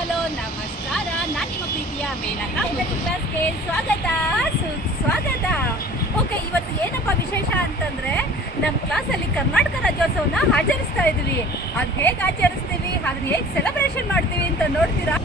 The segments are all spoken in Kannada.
ಹಲೋ ನಮಸ್ಕಾರ. ನಾನು ನಿಮ್ಮ ಪ್ರೀತಿಯ ಮೇನಕಾ. ಕ್ಲಾಸ್ಗೆ ಸ್ವಾಗತ ಸುಸ್ವಾಗತ. ಓಕೆ, ಇವತ್ತು ಏನಪ್ಪ ವಿಶೇಷ ಅಂತಂದರೆ ನಮ್ಮ ಕ್ಲಾಸಲ್ಲಿ ಕರ್ನಾಟಕ ರಾಜ್ಯೋತ್ಸವನ ಆಚರಿಸ್ತಾ ಇದ್ವಿ. ಅದು ಹೇಗೆ ಆಚರಿಸ್ತೀವಿ, ಅದನ್ನ ಹೇಗೆ ಸೆಲೆಬ್ರೇಷನ್ ಮಾಡ್ತೀವಿ ಅಂತ ನೋಡ್ತೀರಾ?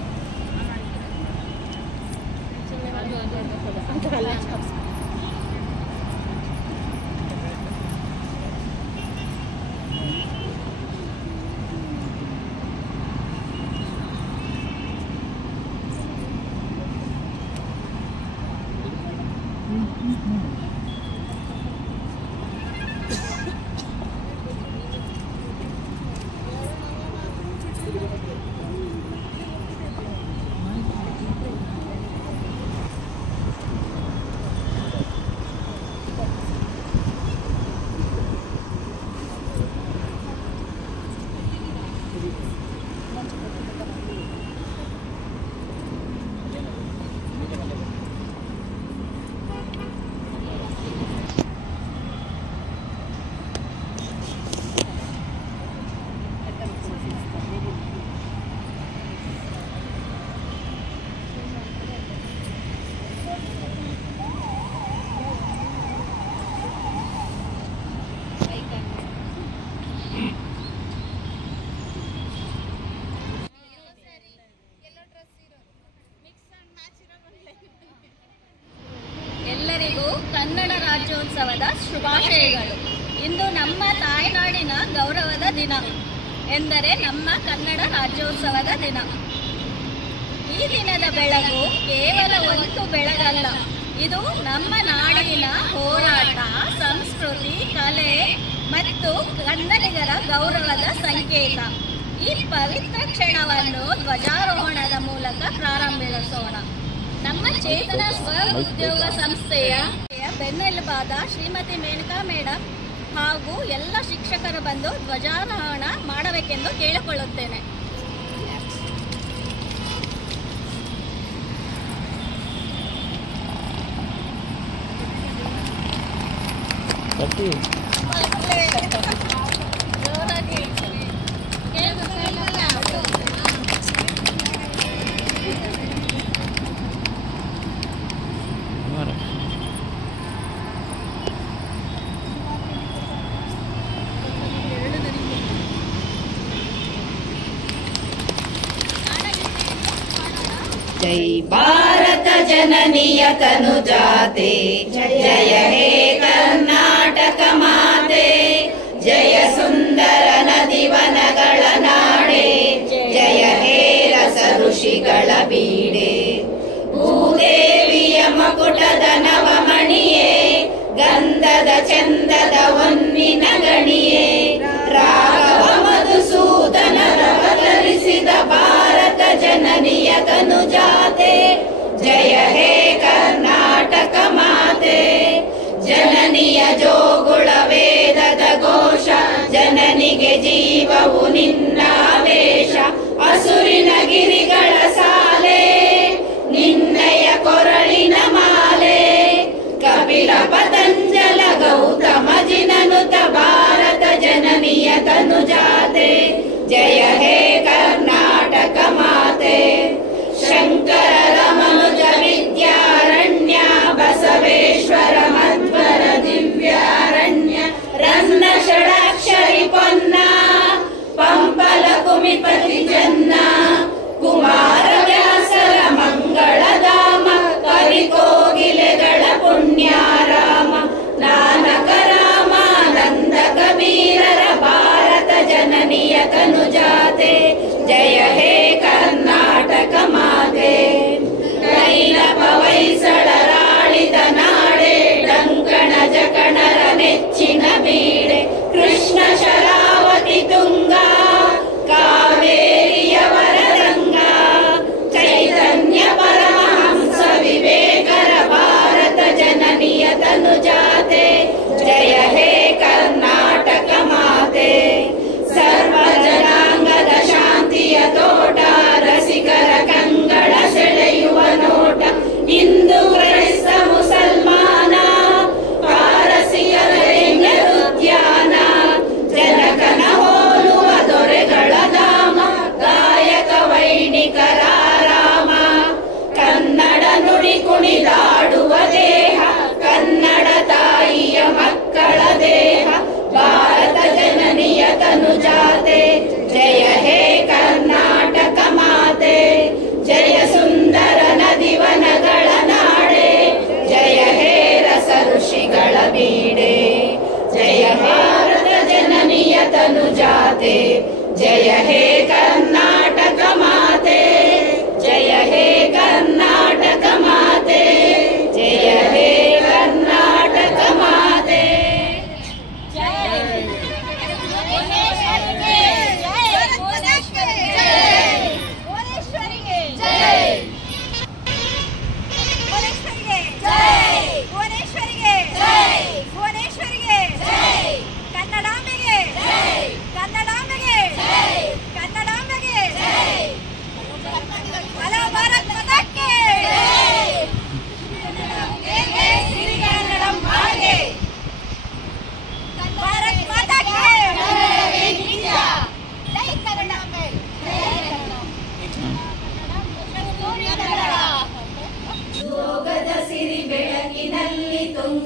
ಎಲ್ಲರಿಗೂ ಕನ್ನಡ ರಾಜ್ಯೋತ್ಸವದ ಶುಭಾಶಯಗಳು. ಇಂದು ನಮ್ಮ ತಾಯ್ನಾಡಿನ ಗೌರವದ ದಿನ ಎಂದರೆ ನಮ್ಮ ಕನ್ನಡ ರಾಜ್ಯೋತ್ಸವದ ದಿನ. ಈ ದಿನದ ಬೆಳಗು ಕೇವಲ ಒಂದು ಬೆಳಗಲ್ಲ, ಇದು ನಮ್ಮ ನಾಡಿನ ಹೋರಾಟ, ಸಂಸ್ಕೃತಿ, ಕಲೆ ಮತ್ತು ಕನ್ನಡಿಗರ ಗೌರವದ ಸಂಕೇತ. ಈ ಪವಿತ್ರ ಕ್ಷಣವನ್ನು ಧ್ವಜಾರೋಹಣದ ಮೂಲಕ ಪ್ರಾರಂಭಿಸೋಣ. ನಮ್ಮ ಚೇತನ ಸ್ವ ಉದ್ಯೋಗ ಸಂಸ್ಥೆಯ ಬೆನ್ನೆಲುಬಾದ ಶ್ರೀಮತಿ ಮೇನಕಾ ಮೇಡಮ್ ಹಾಗೂ ಎಲ್ಲ ಶಿಕ್ಷಕರು ಬಂದು ಧ್ವಜಾರೋಹಣ ಮಾಡಬೇಕೆಂದು ಕೇಳಿಕೊಳ್ಳುತ್ತೇನೆ. जय भारत जननीय तनुजाते, जय हे कर्नाटक माते, जय सुंदर नदी वनಗಳ ನಾಡೆ, जय हे ರಸ ಋಷಿಗಳ ಬೀಡೆ, ಭೂದೇವಿಯ ಮಕುಟದ ನವಮಣಿಯೇ, ಗಂಧದ ಚಂದದ ಹೊನ್ನಿನ ಗಣಿಯೇ, ರಾಘವ ಮಧುಸೂದನರ ಅವತರಿಸಿದ ಭಾರತ ಜನನಿಯ ತನುಜಾತೆ, ಜಯ ಹೇ ಕರ್ನಾಟಕ ಮಾತೆ. ಜನನಿಯ ಜೋಗುಳ ವೇದದ ಘೋಷ, ಜನನಿಗೆ ಜೀವವು ನಿನ್ನ ವೇಷ, ಅಸುರಿನ ಗಿರಿಗಳ ಸಾಲೆ, ನಿನ್ನಯ ಕೊರಳಿನ ಮಾಲೆ, ಕಪಿಲ ಪತಂಜಲ ಗೌತಮ ಜಿನನುತ ಭಾರತ ಜನನಿಯ ತನುಜಾತೆ, ಜಯ ಹೇ ಕರ್ನಾಟಕ ಮಾತೆ. ಶಂಕರರ ಮನುಜ ವಿದ್ಯಾರಣ್ಯ, ಬಸವೇಶ್ವರ ಮಧ್ವರ ದಿವ್ಯಾರಣ್ಯ, ರನ್ನ ಷಡಾಕ್ಷರಿ ಪೊನ್ನ, ಪಂಪಲ ಕುಮಿಪತಿ ಜನ್ನ, ಕುಮಾರ ವ್ಯಾಸರ ಮಂಗಳಧಾಮ, ಕವಿಕೋಗಿಲೆಗಳ ಪುಣ್ಯಾರಾಮ, ನಾನಕ ರಾಮಾನಂದ ಕಬೀರರ ಭಾರತ ಜನನಿಯ ತನುಜಾತೆ, ಜಯ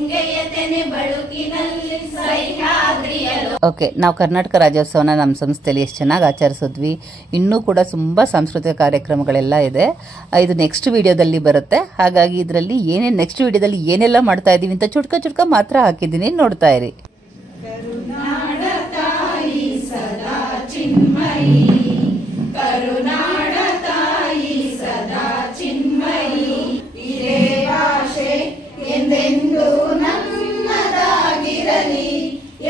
ಗಂಗೆಯ ತೆನೆ ಬಳುಕಿನಲ್ಲಿ ಸಹ್ಯಾದ್ರಿಯಲು. ಓಕೆ, ನಾವು ಕರ್ನಾಟಕ ರಾಜ್ಯೋತ್ಸವನ ನಮ್ಮ ಸಂಸ್ಥೆಯಲ್ಲಿ ಎಷ್ಟು ಚೆನ್ನಾಗಿ ಆಚರಿಸಿದ್ವಿ. ಇನ್ನೂ ಕೂಡ ತುಂಬ ಸಾಂಸ್ಕೃತಿಕ ಕಾರ್ಯಕ್ರಮಗಳೆಲ್ಲ ಇದೆ. ಇದು ನೆಕ್ಸ್ಟ್ ವಿಡಿಯೋದಲ್ಲಿ ಬರುತ್ತೆ. ಹಾಗಾಗಿ ಇದರಲ್ಲಿ ನೆಕ್ಸ್ಟ್ ವಿಡಿಯೋದಲ್ಲಿ ಏನೆಲ್ಲ ಮಾಡ್ತಾ ಇದೀವಿ ಅಂತ ಚುಟ್ಕ ಮಾತ್ರ ಹಾಕಿದ್ದೀನಿ, ನೋಡ್ತಾ ಇರಿ. ಕರುನಾಡ ತಾಯಿ ಸದಾ ಚಿನ್ಮಯಿ, ಕರುನಾಡ ತಾಯಿ ಸದಾ ಚಿನ್ಮಯಿ, ಇದೇ ಭಾಷೆ ಎಂದೆಂದು ನಮ್ಮದಾಗಿರಲಿ,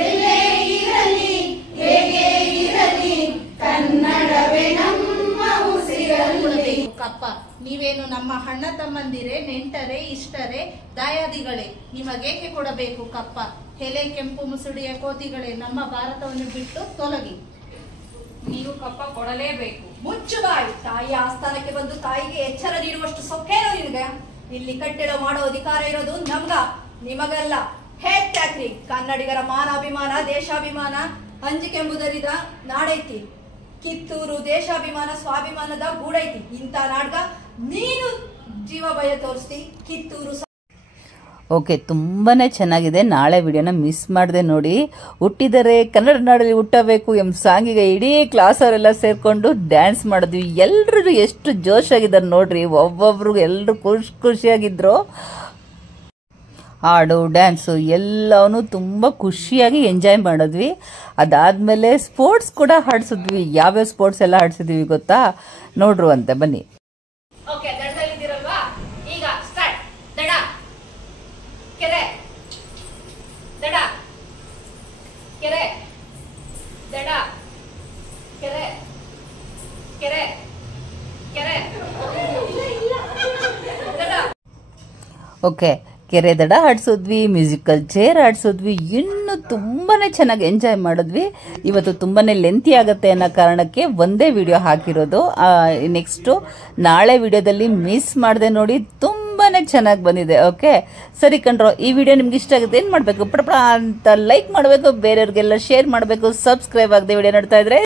ಎಲ್ಲೇ ಇರಲಿ ಹೇಗೆ ಇರಲಿ, ಕನ್ನಡವೇ ನಮ್ಮ ಉಸಿರಲ್ಲಿ. ಕಪ್ಪ, ನೀವೇನು ನಮ್ಮ ಅಣ್ಣ ತಮ್ಮಂದಿರೇ, ನೆಂಟರೇ, ಇಷ್ಟರೇ, ದಾಯಾದಿಗಳೇ, ನಿಮಗೇಕೆ ಕೊಡಬೇಕು ಕಪ್ಪ? ಎಲೆ ಕೆಂಪು ಮುಸುಡಿಯ ಕೋತಿಗಳೇ, ನಮ್ಮ ಭಾರತವನ್ನು ಬಿಟ್ಟು ತೊಲಗಿ. ನೀವು ಕಪ್ಪ ಕೊಡಲೇಬೇಕು. ಮುಚ್ಚು ಬಾಯಿ. ತಾಯಿಯ ಆಸ್ಥಾನಕ್ಕೆ ಬಂದು ತಾಯಿಗೆ ಎಚ್ಚರ ನೀಡುವಷ್ಟು ಸೊಕ್ಕೇನೋ ನಿನಗೆ? ಇಲ್ಲಿ ಕಟ್ಟಡ ಮಾಡೋ ಅಧಿಕಾರ ಇರೋದು ನಮ್ಗ, ನಿಮಗಲ್ಲ. ಹೇಳ್ತಾಕ್ರಿ, ಕನ್ನಡಿಗರ ಮಾನಾಭಿಮಾನ, ದೇಶಾಭಿಮಾನ ಅಂಜಿಕೆಂಬುದರಿದ ನಾಡೈತಿ. ಕಿತ್ತೂರು ದೇಶಾಭಿಮಾನ ಸ್ವಾಭಿಮಾನದ ಗೂಡೈತಿ. ಇಂಥ ನಾಡ್ಗ ನೀನು ಜೀವ ಭಯ ತೋರಿಸ್ತಿ. ಕಿತ್ತೂರು ಓಕೆ, ತುಂಬಾ ಚೆನ್ನಾಗಿದೆ. ನಾಳೆ ವಿಡಿಯೋನ ಮಿಸ್ ಮಾಡದೆ ನೋಡಿ. ಹುಟ್ಟಿದರೆ ಕನ್ನಡ ನಾಡಲ್ಲಿ ಹುಟ್ಟಬೇಕು ಎಂಬ ಸಾಂಗಿಗೆ ಇಡೀ ಕ್ಲಾಸ್ ಅವರೆಲ್ಲ ಸೇರ್ಕೊಂಡು ಡ್ಯಾನ್ಸ್ ಮಾಡಿದ್ವಿ. ಎಲ್ಲರೂ ಎಷ್ಟು ಜೋಶಾಗಿದ್ದಾರೆ ನೋಡ್ರಿ. ಒಬ್ಬೊಬ್ರು ಎಲ್ಲರೂ ಖುಷಿಯಾಗಿದ್ರು. ಹಾಡು, ಡ್ಯಾನ್ಸು ಎಲ್ಲವನ್ನೂ ತುಂಬ ಖುಷಿಯಾಗಿ ಎಂಜಾಯ್ ಮಾಡಿದ್ವಿ. ಅದಾದಮೇಲೆ ಸ್ಪೋರ್ಟ್ಸ್ ಕೂಡ ಆಡಿಸಿದ್ವಿ. ಯಾವ್ಯಾವ ಸ್ಪೋರ್ಟ್ಸ್ ಎಲ್ಲ ಆಡಿಸಿದ್ವಿ ಗೊತ್ತಾ? ನೋಡ್ರು ಅಂತೆ, ಬನ್ನಿ. ಓಕೆ, ದಡದಲ್ಲಿದ್ದೀರಲ್ವಾ? ಈಗ ಸ್ಟಾರ್ಟ್. ದಡ, ಕೆರೆ, ದಡ, ಕೆರೆ, ದಡ, ಕೆರೆ, ಕೆರೆ, ಕೆರೆ, ದಡ. ಓಕೆ, ಕೆರೆ ದಡ ಆಡಿಸಿದ್ವಿ, ಮ್ಯೂಸಿಕಲ್ ಚೇರ್ ಆಡಿಸಿದ್ವಿ. ಇನ್ನು ತುಂಬಾನೇ ಚೆನ್ನಾಗಿ ಎಂಜಾಯ್ ಮಾಡಿದ್ವಿ. ಇವತ್ತು ತುಂಬಾನೇ ಲೆಂತಿ ಆಗುತ್ತೆ ಅನ್ನೋ ಕಾರಣಕ್ಕೆ ಒಂದೇ ವಿಡಿಯೋ ಹಾಕಿರೋದು. ನೆಕ್ಸ್ಟ್ ನಾಳೆ ವಿಡಿಯೋದಲ್ಲಿ ಮಿಸ್ ಮಾಡದೆ ನೋಡಿ. ತುಂಬಾನೇ ಚೆನ್ನಾಗಿ ಬಂದಿದೆ. ಓಕೆ, ಸರಿ ಕಣ್ರೋ, ಈ ವಿಡಿಯೋ ನಿಮ್ಗೆ ಇಷ್ಟ ಆಗುತ್ತೆ. ಏನ್ ಮಾಡ್ಬೇಕು? ಪಡ ಅಂತ ಲೈಕ್ ಮಾಡಬೇಕು, ಬೇರೆಯವ್ರಿಗೆಲ್ಲ ಶೇರ್ ಮಾಡಬೇಕು. ಸಬ್ಸ್ಕ್ರೈಬ್ ಆಗದೆ ವಿಡಿಯೋ ನೋಡ್ತಾ ಇದ್ರೆ